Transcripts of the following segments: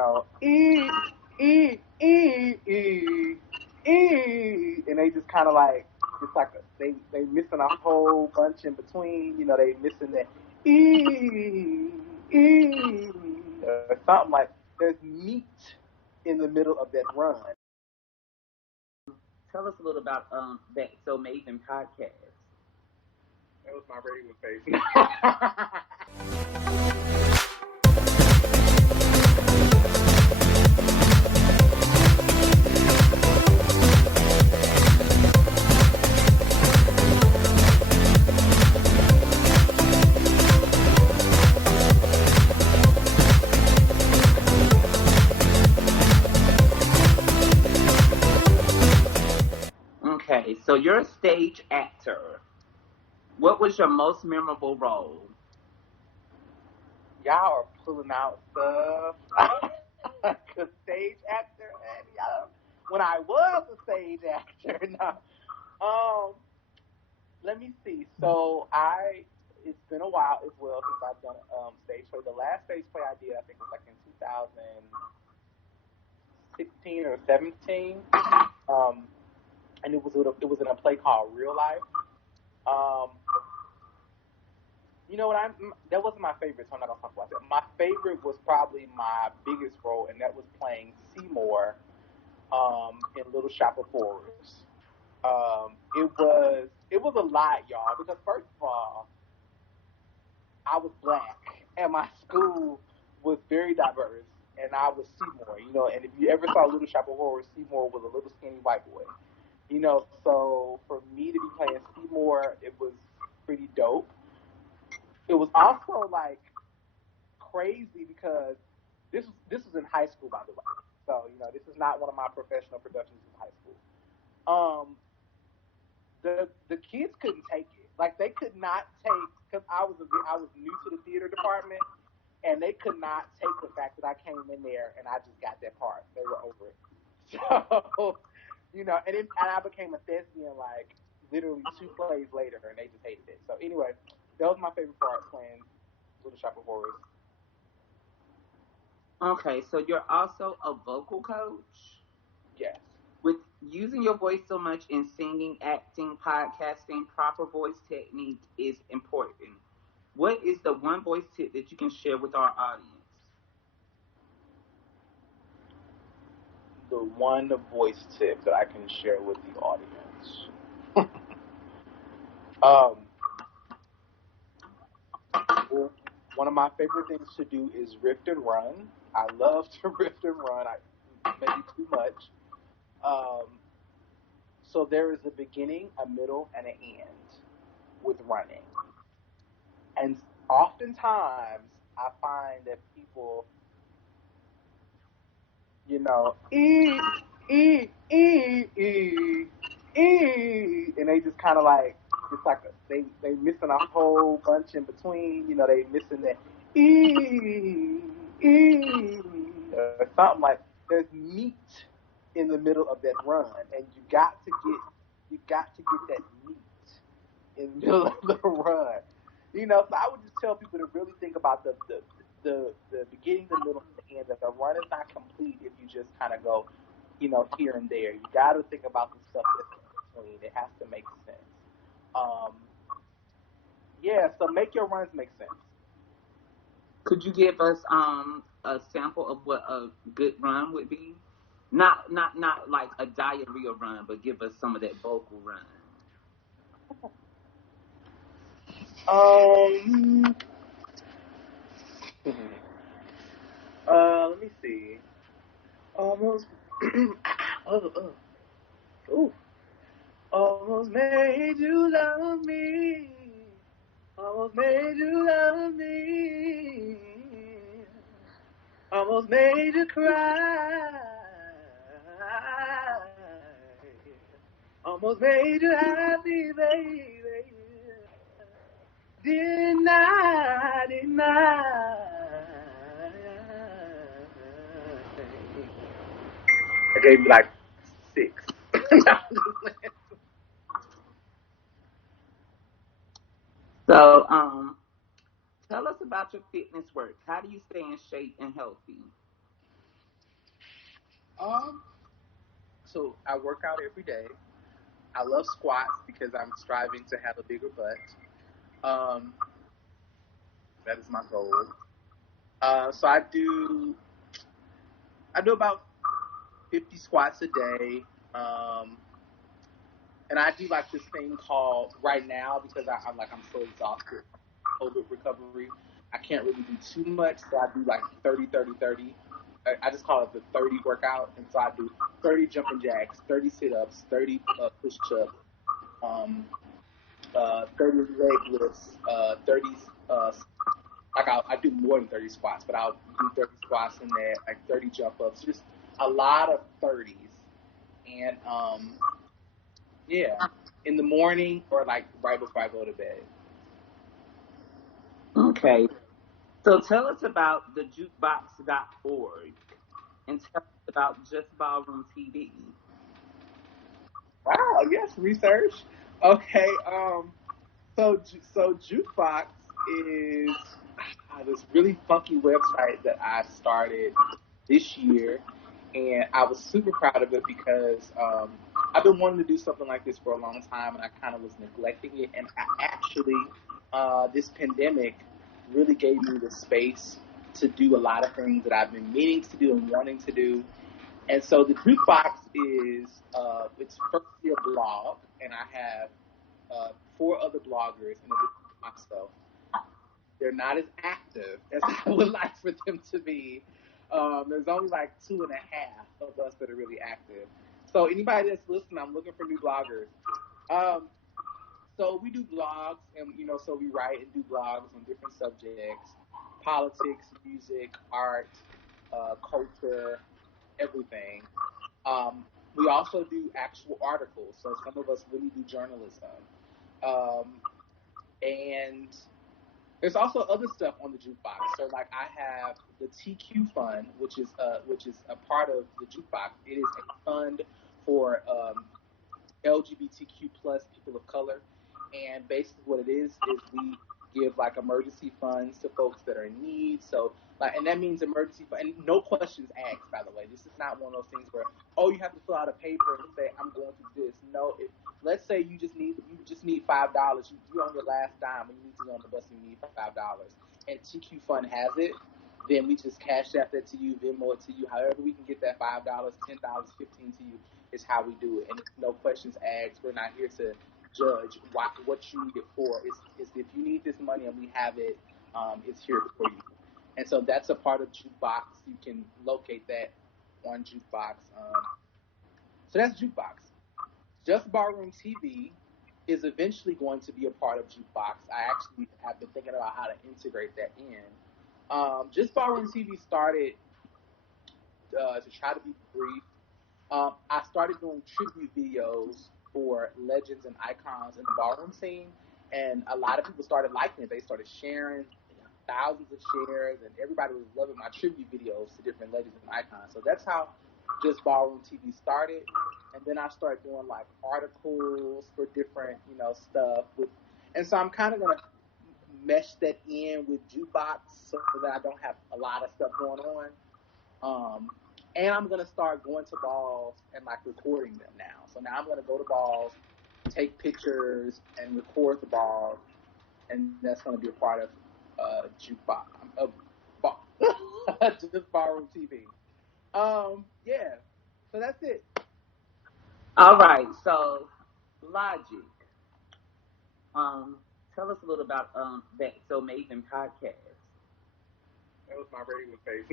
know, and they just kind of like, it's like they missing a whole bunch in between. You know, they missing the or something like. There's meat in the middle of that run. Tell us a little about that So Maven podcast. That was my regular face. Okay, so you're a stage actor. What was your most memorable role? Y'all are pulling out stuff. Cause stage actor, and y'all. When I was a stage actor, no. Let me see. So it's been a while as well since I've done stage play. The last stage play I did, I think, was like in 2016 or 17. And it was in a play called Real Life. You know what? That wasn't my favorite, so I'm not gonna talk about that. My favorite was probably my biggest role, and that was playing Seymour in Little Shop of Horrors. It was a lot, y'all, because first of all, I was black, and my school was very diverse, and I was Seymour, you know. And if you ever saw Little Shop of Horrors, Seymour was a little skinny white boy. You know, so for me to be playing Seymour, it was pretty dope. It was also like crazy because this was in high school, by the way. So you know, this is not one of my professional productions in high school. The kids couldn't take it. Like they could not take, because I was new to the theater department, and they could not take the fact that I came in there and I just got that part. They were over it. So. You know, and I became a thespian like literally 2 plays later, and they just hated it. So anyway, that was my favorite part, playing Little Shop of Horrors. Okay, so you're also a vocal coach? Yes. With using your voice so much in singing, acting, podcasting, proper voice technique is important. What is the one voice tip that you can share with our audience? The one voice tip that I can share with the audience. One of my favorite things to do is riff and run. I love to riff and run. Maybe too much. So there is a beginning, a middle, and an end with running. And oftentimes, I find that people, you know, and they just kind of like, it's like they missing a whole bunch in between. You know, they missing the or something like. There's meat in the middle of that run, and you got to get that meat in the middle of the run. You know, so I would just tell people to really think about the beginning, the middle, and the end. That the run is not complete if you just kind of go, you know, here and there. You got to think about the stuff that's in between. It has to make sense. Yeah, so make your runs make sense. Could you give us a sample of what a good run would be? Not like a diarrhea run, but give us some of that vocal run. Let me see. Almost. Ooh. Almost made you love me. Almost made you love me. Almost made you cry. Almost made you happy, baby. Deny. I gave you like 6. So, tell us about your fitness work. How do you stay in shape and healthy? Um, so I work out every day. I love squats because I'm striving to have a bigger butt. That is my goal. So I do about 50 squats a day. Um, and I do like this thing called right now because I'm so exhausted from COVID recovery. I can't really do too much, so I do like 30, 30, 30. I just call it the 30 workout, and so I do 30 jumping jacks, 30 sit-ups, 30 push-ups, um, 30 leg lifts, 30 I do more than 30 squats, but I'll do 30 squats in there, like 30 jump ups, just a lot of 30s. And yeah, in the morning or like right before I go to bed. Okay. So tell us about the jukebox.org and tell us about Just Ballroom TV. Wow, yes, research. Okay, so Jukebox is this really funky website that I started this year, and I was super proud of it because I've been wanting to do something like this for a long time, and I kind of was neglecting it. And actually, this pandemic really gave me the space to do a lot of things that I've been meaning to do and wanting to do. And so the Jukebox is it's firstly a blog, and I have four other bloggers in addition to myself. They're not as active as I would like for them to be. There's only like 2.5 of us that are really active. So anybody that's listening, I'm looking for new bloggers. Um, so we do blogs, and so we write and do blogs on different subjects: politics, music, art, culture, everything. Um, we also do actual articles. So some of us really do journalism. Um, and there's also other stuff on the jukebox. So like I have the TQ Fund, which is a part of the jukebox. It is a fund for LGBTQ plus people of color, and basically what it is we give like emergency funds to folks that are in need. So like, and that means emergency fund, and no questions asked. By the way, this is not one of those things where you have to fill out a paper and say I'm going through this. No, let's say you just need $5. You're on your last dime and you need to go on the bus and you need $5, and TQ Fund has it. Then we just cash out that to you, Venmo it to you. However we can get that $5, $10, 15 to you is how we do it. And it's no questions asked. We're not here to judge what you need it for. It's if you need this money and we have it, it's here for you. And so that's a part of Jukebox. You can locate that on Jukebox. So that's Jukebox. Just Barroom TV is eventually going to be a part of Jukebox. I actually have been thinking about how to integrate that in. Just Barroom TV started to try to be brief. I started doing tribute videos for legends and icons in the ballroom scene, and a lot of people started liking it. They started sharing, thousands of shares, and everybody was loving my tribute videos to different legends and icons. So that's how just Ballroom TV started. And then I started doing like articles for different, stuff and so I'm kind of gonna mesh that in with Jukebox so that I don't have a lot of stuff going on. And I'm gonna start going to balls and like recording them now. So now I'm gonna go to balls, take pictures, and record the balls, and that's gonna be a part of jukebox of just ballroom TV. Yeah. So that's it. All right. So Logic. Um, Tell us a little about that So Maven podcast. That was my radio face.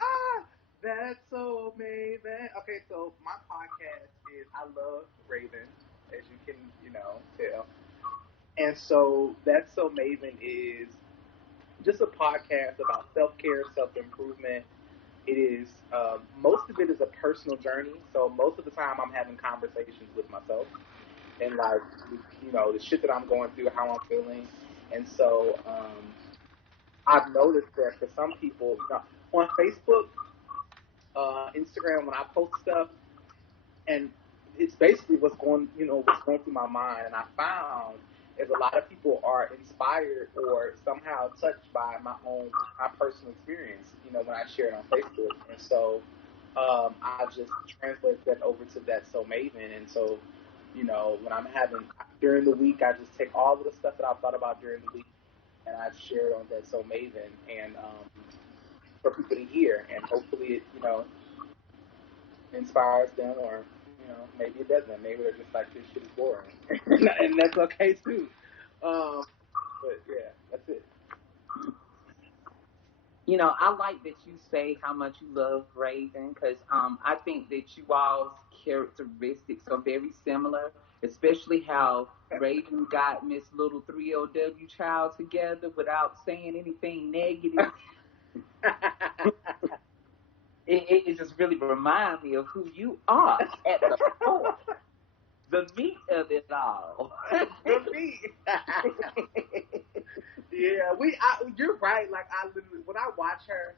Ah, that's so amazing. Okay, so my podcast is I love Raven, as you can, tell. And so That's So Maven is just a podcast about self care, self improvement. It is most of it is a personal journey. So most of the time, I'm having conversations with myself and like the shit that I'm going through, how I'm feeling, and so I've noticed that for some people, on Facebook, Instagram, when I post stuff, and it's basically what's going through my mind, and I found is a lot of people are inspired or somehow touched by my personal experience. You know, when I share it on Facebook, and so I just translate that over to That So Maven, and so you know when I'm having during the week, I just take all of the stuff that I've thought about during the week, and I share it on That So Maven, and for people to hear, and hopefully it inspires them, or maybe it doesn't. Maybe they're just like, this shit is boring, and that's okay too. Um, but yeah, that's it. You know, I like that you say how much you love Raven because I think that you all's characteristics are very similar, especially how Raven got Miss Little 3LW Child together without saying anything negative. It just really reminds me of who you are at the core, the meat of it all. The meat. Yeah, you're right. Like I literally, when I watch her,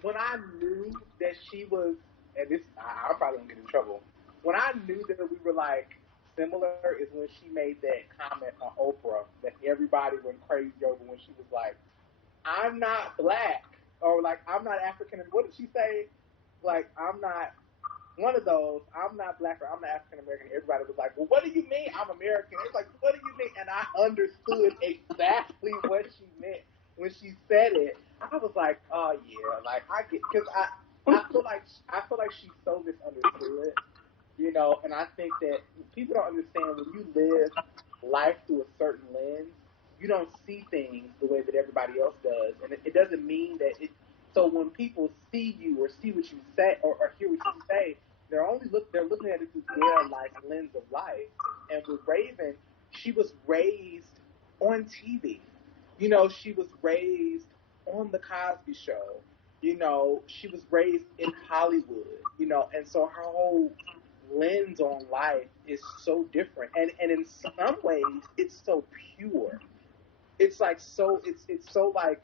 when I knew that she was, and this, I'm probably gonna get in trouble. When I knew that we were like similar, is when she made that comment on Oprah that everybody went crazy over when she was like, "I'm not black," or like, "I'm not African." What did she say? Like, "I'm not." One of those, I'm not black or I'm not African American. Everybody was like, well, what do you mean I'm American? It's like, what do you mean? And I understood exactly what she meant when she said it. I was like, oh yeah, like I get, because I feel like she's so misunderstood, and I think that people don't understand when you live life through a certain lens, you don't see things the way that everybody else does, and it doesn't mean that it. So when people see you or see what you say or hear what you say, they're looking at it through their life lens of life. And with Raven, she was raised on TV. She was raised on the Cosby Show. She was raised in Hollywood. And so her whole lens on life is so different, and in some ways it's so pure. It's like it's so like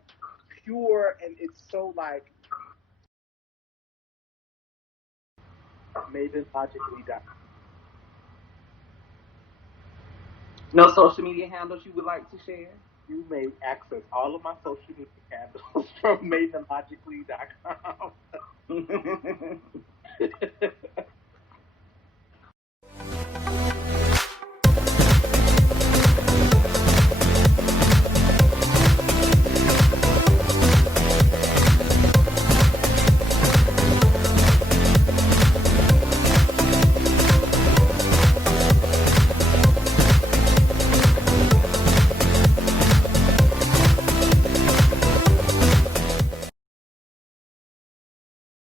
pure, and it's so like Maven Logik Lee. No social media handles you would like to share? You may access all of my social media handles from MavenLogicLee.com.